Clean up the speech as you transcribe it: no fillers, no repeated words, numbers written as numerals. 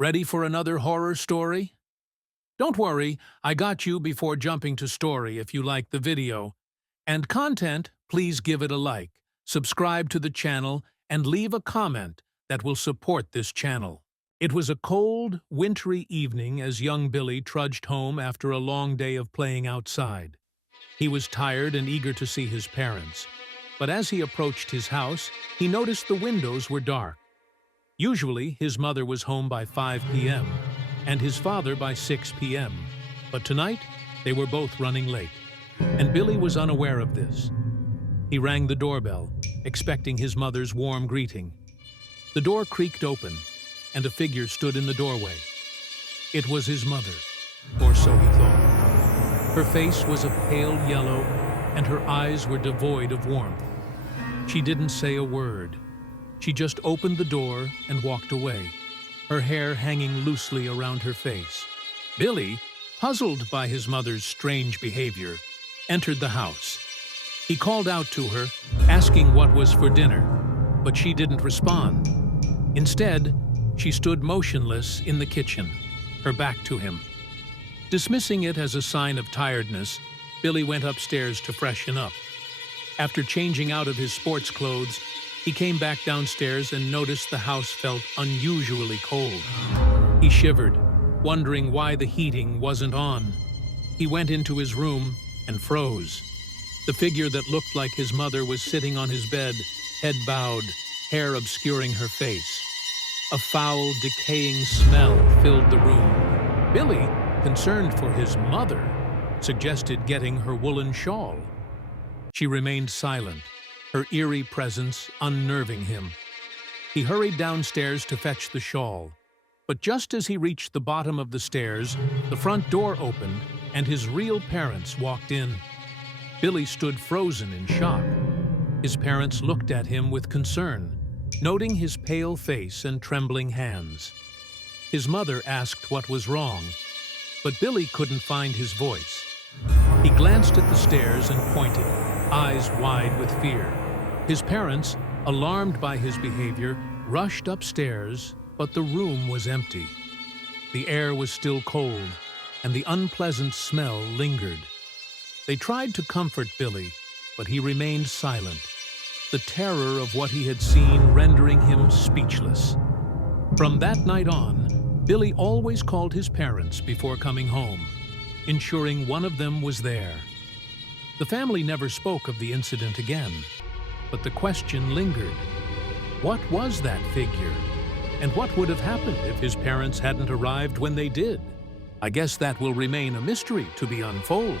Ready for another horror story? Don't worry, I got you before jumping to story if you like the video. And content, please give it a like, subscribe to the channel, and leave a comment that will support this channel. It was a cold, wintry evening as young Billy trudged home after a long day of playing outside. He was tired and eager to see his parents, but as he approached his house, he noticed the windows were dark. Usually, his mother was home by 5 p.m. and his father by 6 p.m., but tonight they were both running late, and Billy was unaware of this. He rang the doorbell, expecting his mother's warm greeting. The door creaked open, and a figure stood in the doorway. It was his mother, or so he thought. Her face was a pale yellow, and her eyes were devoid of warmth. She didn't say a word. She just opened the door and walked away, her hair hanging loosely around her face. Billy, puzzled by his mother's strange behavior, entered the house. He called out to her, asking what was for dinner, but she didn't respond. Instead, she stood motionless in the kitchen, her back to him. Dismissing it as a sign of tiredness, Billy went upstairs to freshen up. After changing out of his sports clothes, he came back downstairs and noticed the house felt unusually cold. He shivered, wondering why the heating wasn't on. He went into his room and froze. The figure that looked like his mother was sitting on his bed, head bowed, hair obscuring her face. A foul, decaying smell filled the room. Billy, concerned for his mother, suggested getting her woolen shawl. She remained silent, her eerie presence unnerving him. He hurried downstairs to fetch the shawl, but just as he reached the bottom of the stairs, the front door opened and his real parents walked in. Billy stood frozen in shock. His parents looked at him with concern, noting his pale face and trembling hands. His mother asked what was wrong, but Billy couldn't find his voice. He glanced at the stairs and pointed, eyes wide with fear. His parents, alarmed by his behavior, rushed upstairs, but the room was empty. The air was still cold, and the unpleasant smell lingered. They tried to comfort Billy, but he remained silent, the terror of what he had seen rendering him speechless. From that night on, Billy always called his parents before coming home, ensuring one of them was there. The family never spoke of the incident again, but the question lingered. What was that figure? And what would have happened if his parents hadn't arrived when they did? I guess that will remain a mystery to be unfolded.